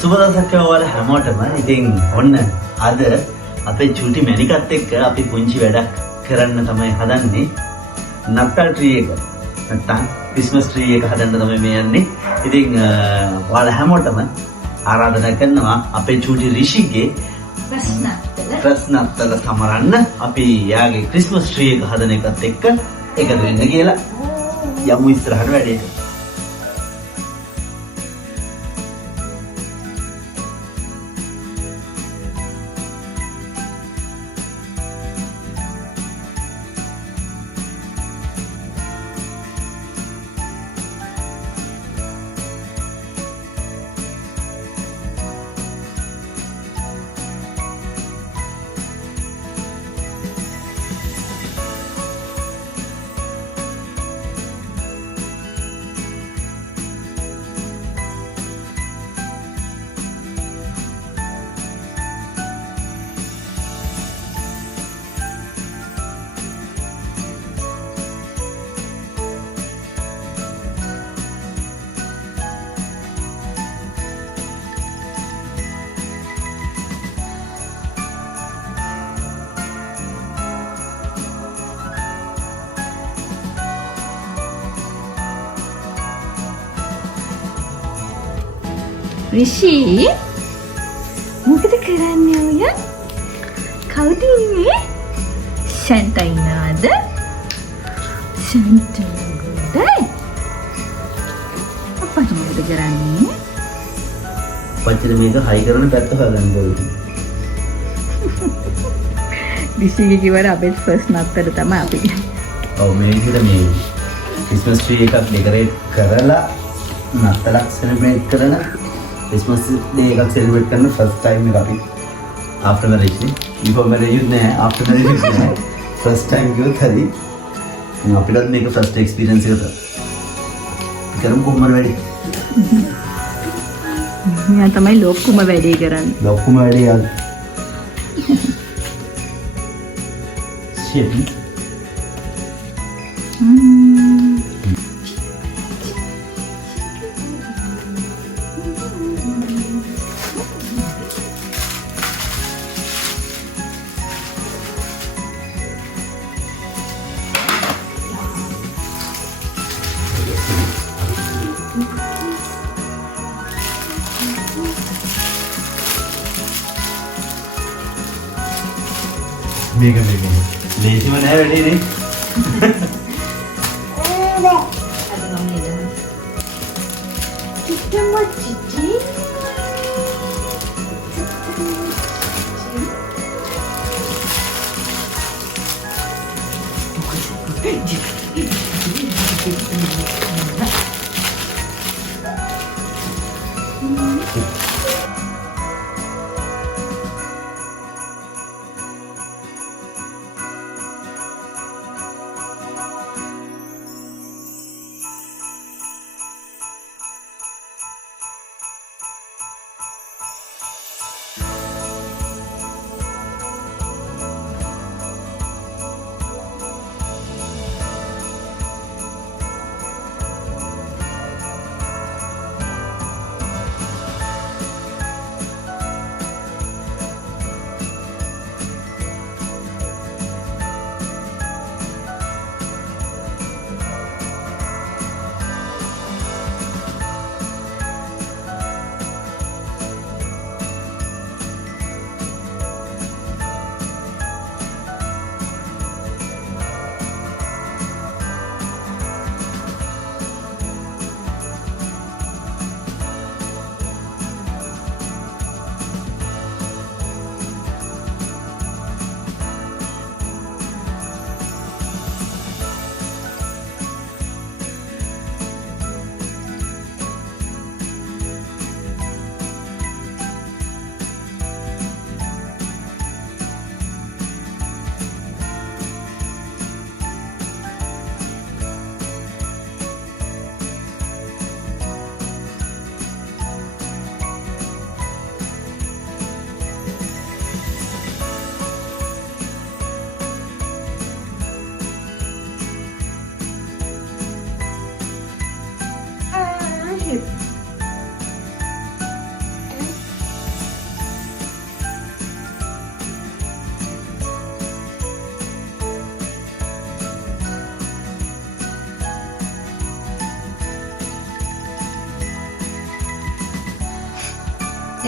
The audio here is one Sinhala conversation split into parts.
සුබ දවසක් ඔයාලා හැමෝටම. ඉතින් ඔන්න අද අපේ චූටි මැනිකත් එක්ක අපි පුංචි වැඩක් කරන්න තමයි හදන්නේ. නත්තල් ට්‍රී එක නැත්තම් ක්‍රිස්මස් ට්‍රී එක හදන්න තමයි මේ යන්නේ. ඉතින් ඔයාලා හැමෝටම ආරාධනා කරනවා අපේ චූටි රිෂිගේ ප්‍රශ්නත්තල සමරන්න අපි යාගේ ක්‍රිස්මස් ට්‍රී එක හදන එකත් එක්ක එකතු වෙන්න කියලා යමු ඉස්සරහට වැඩේට. රිෂි මොකද කරන්නේ ඔය? කවුද ඉන්නේ? සැන්ටා ඉන්නවද? සැන්ටා ගොඩයි. අප්පච්චි මොකද කරන්නේ? පච්චිට මේක හයි කරන පැත්ත හොයගන්න ඕනේ. රිෂිගේ කිව්වට අපේ ෆස්ට් නත්තර තමයි අපි. ඔව් මේ විදිහට මේ ක්‍රිස්මස් ට්‍රී එකක් ඩෙකරේට් කරලා නත්තලක් සෙලිබ්‍රේට් කරලා Christmas day එකක් celebrate කරන first time එක අපි after marriage නේ. before marriage නෑ after marriage නෑ. first time කිව්වොත් හරි. අපිටත් මේක first experience එක තමයි. කරමු කොහොමද වැඩි? මම තමයි ලොකුම වැඩේ කරන්නේ. ලොකුම වැඩේ අද. shit. මේක ලේසිම නෑ වැඩේ නේ.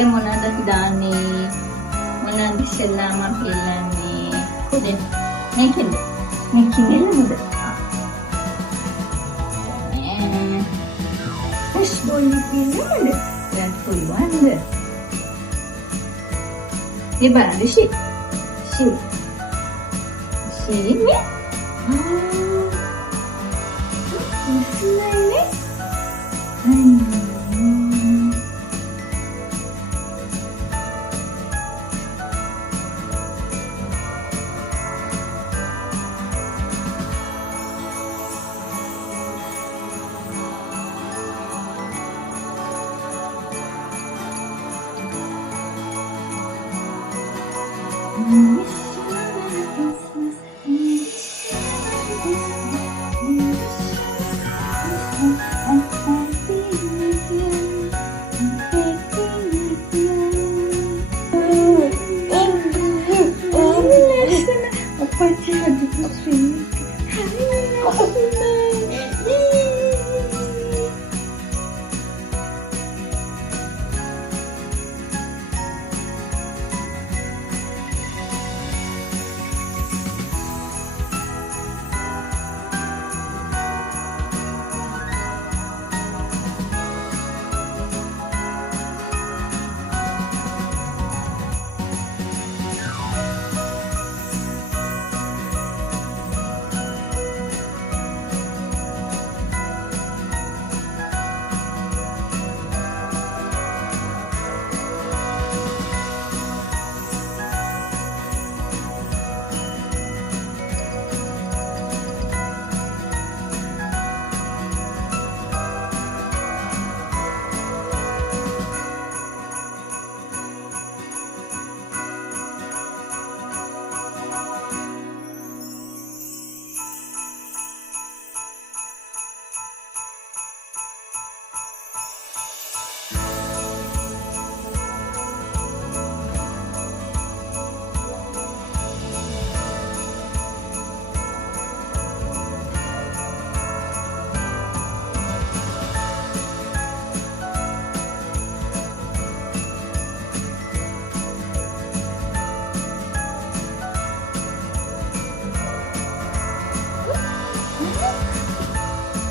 දැන් මොනවද අපි දාන්නේ? මොනවද ඉස්සෙල්ලාම අපි එල්ලන්නේ? කොහෙද? මේකෙන්ද? මේකෙන් එල්ලමුද? Push boleh pilih dan puluhan deh. Dia barang dia sih, ni. Ini.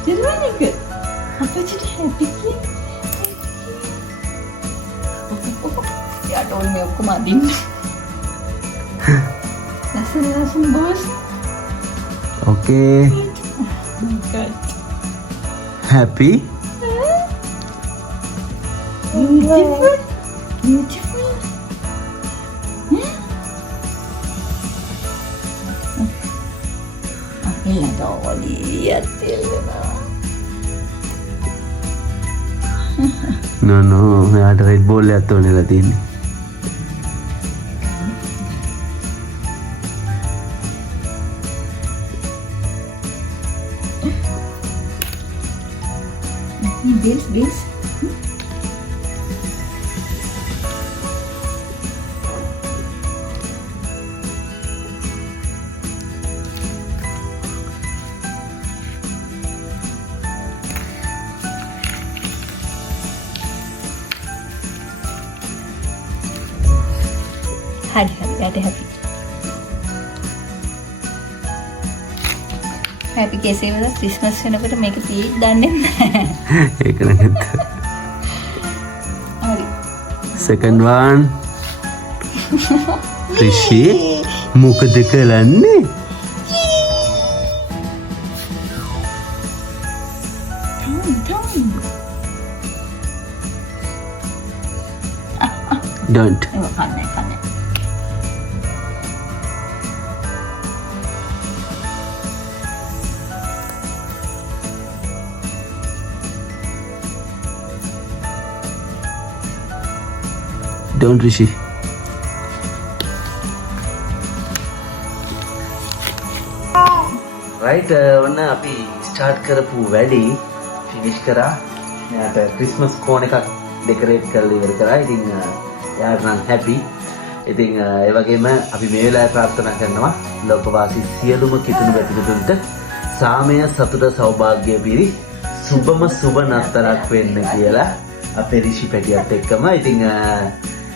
Jadi mana ke? Apa jadi happy ke? Ya dong, aku madin. Langsung bos. Okay. God. Happy? Beautiful. Beautiful. Iya dong, lihat dia. No, ada Red Bull atau ni latih ni. Bis. Hari ada happy. Happy कैसे बता क्रिसमस වෙනකොට මේක පීඩ් දන්නේ නැහැ. ඒක නේද? හරි. Second one. Rishi මොකද කරන්නේ? Don't. කන්නේ. Don't Rishi. Right, ඔන්න අපි ස්ටාර්ට් කරපු වැඩි ෆිනිෂ් කරා. එයාට ක්‍රිස්මස් කෝන් එකක් ඩෙකොරේට් කරලා ඉවර කරා. ඉතින් එයාට නම් හැපි. ඉතින් ඒ වගේම අපි මේ වෙලාවේ ප්‍රාර්ථනා කරනවා ලෝකවාසී සියලුම කිතුණු වැටිතුන්ට සාමය සතුට සෞභාග්‍ය පිරි සුබම සුබ නත්තරක් වෙන්න කියලා. අපේ ඍෂි පැටියත් එක්කම. ඉතින්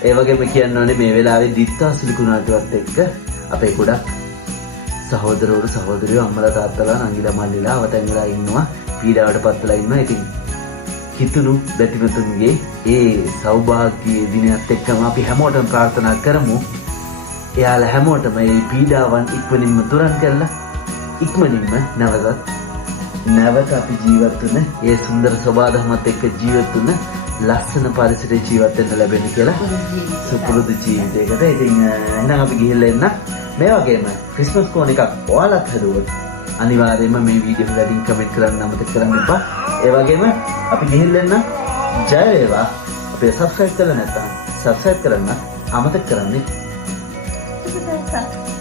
ඒ වගේම කියන්න ඕනේ මේ වෙලාවේ දිත්තා සිලිකුණාටුවත් එක්ක අපේ ගොඩක් සහෝදරවරු සහෝදරියෝ අම්මලා තාත්තලා නංගිලා මල්ලිලා අවතන් වෙලා ඉන්නවා. පීඩාවට පත් වෙලා ඉන්නවා. ඉතින් කිතුණු බැතිමතුන්ගේ ඒ සෞභාග්‍යයේ දිනයත් එක්කම අපි හැමෝටම ප්‍රාර්ථනා කරමු. එයාලා හැමෝටම මේ පීඩාවන් ඉක්මනින්ම තුරන් කරලා ඉක්මනින්ම නැවත අපි ජීවත් වෙන ඒ සුන්දර සබාධමත් එක්ක ජීවත් වෙන ලස්සන පරිසරයේ ජීවත් වෙන්න ලැබෙන්න කියලා සුපුරුදු ජීවිතයකට. ඉතින් එහෙනම් අපි ගිහිල්ලා එන්න. මේ වගේම ක්‍රිස්මස් කෝන් එකක් ඔයාලත් හදුවොත් අනිවාර්යයෙන්ම මේ වීඩියෝ එක ගැටින් කමෙන්ට් කරන්න අමතක කරන්න එපා. ඒ වගේම අපි ගිහිල්ලා එන්න. ජය වේවා. අපේ සබ්ස්ක්‍රයිබ් කරලා නැත්නම් සබ්ස්ක්‍රයිබ් කරන්න අමතක කරන්න. Sudah